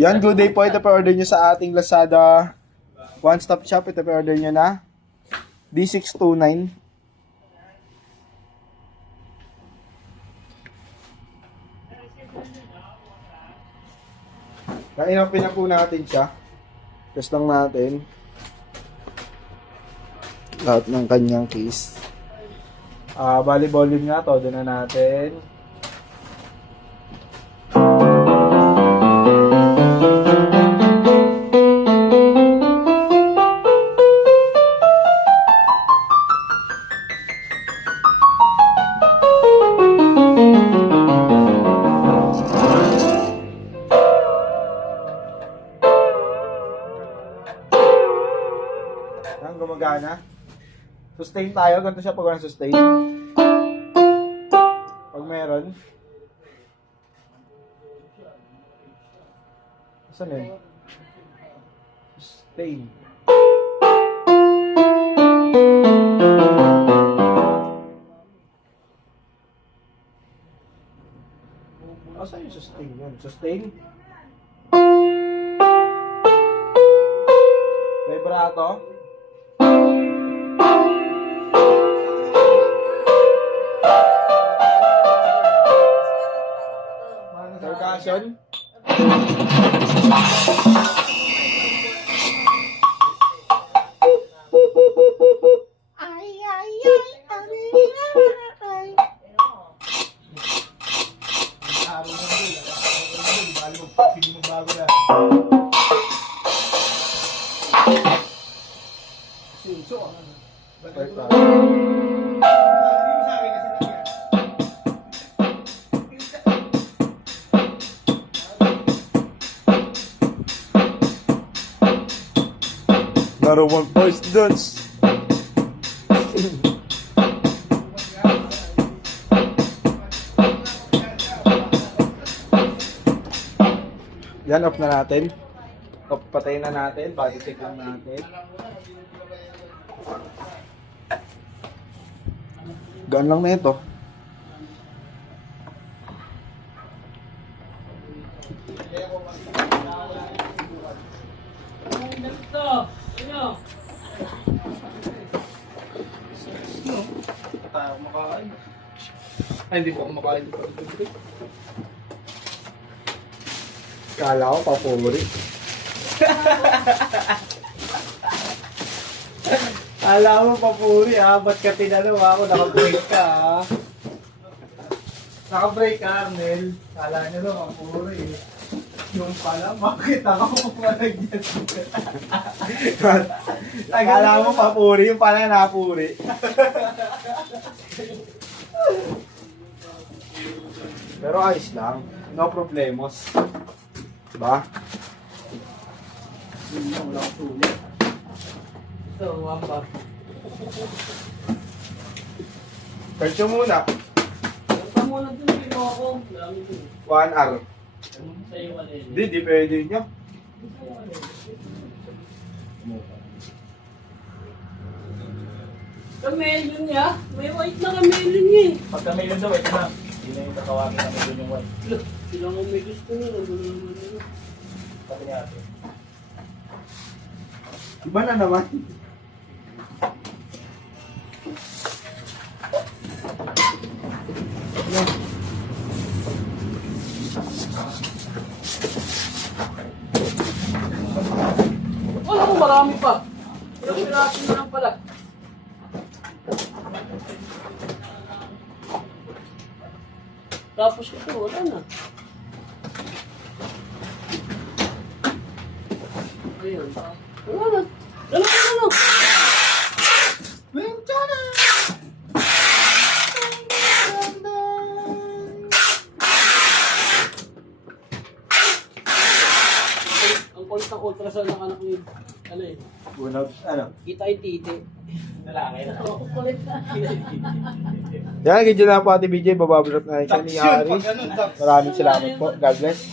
Yan, good day po. Ito pa-order nyo sa ating Lazada one-stop shop. Ito pa-order nyo na D629. Kainapin na po natin siya. Test lang natin lahat ng kanyang case. Bali volume nga, todo na natin. Yan, gumagana. Sustain tayo. Ganito siya pag walang sustain. Pag meron. Saan yun? Sustain. Saan yung sustain yun? Sustain? Vibrato? Percussion? Narawang voice dance. Yan, off na natin. Off, patayin na natin. Body check lang natin. Gaan lang na ito. Tayo kumakain. Ay, hindi po ako kumakain. Kala ko papuri. Alam mo, papuri ha. Ba't ka tinanong ako? Naka-break ka ha. Naka-break ka, Arnel. Kala nyo na, papuri. Yung pala, makita ko kung malagyan. Kala mo papuri, yung pala napuri. Pero ayos lang. No problemos. Diba? Wala ko sulit. Ito, wamba. Percho muna. Ito muna dun, pino ako. Dami dun. 1 hour. Sa'yo, wala yun. Hindi, di pwede nyo. Kamelon niya? May white na kamelon niya eh. Pag kamelon daw, ito na. Hindi na yung tatawagin namin doon yung white. Look, silang kong may gusto nyo. Pati niya ate. Iba na naman. Wala ko, marami pa. Pero pirasin na lang pala. Tapos ito, wala na. Ayun. Wala na. Ano? Ang kulit ng ultrasound ng anak ni ano eh. Ano? Kita yung titi. Lalaki na. Oo, kulit na. Yan, ganyan lang po Ate BJ. Babablot na siya ni Aris. Maraming salamat po. God bless.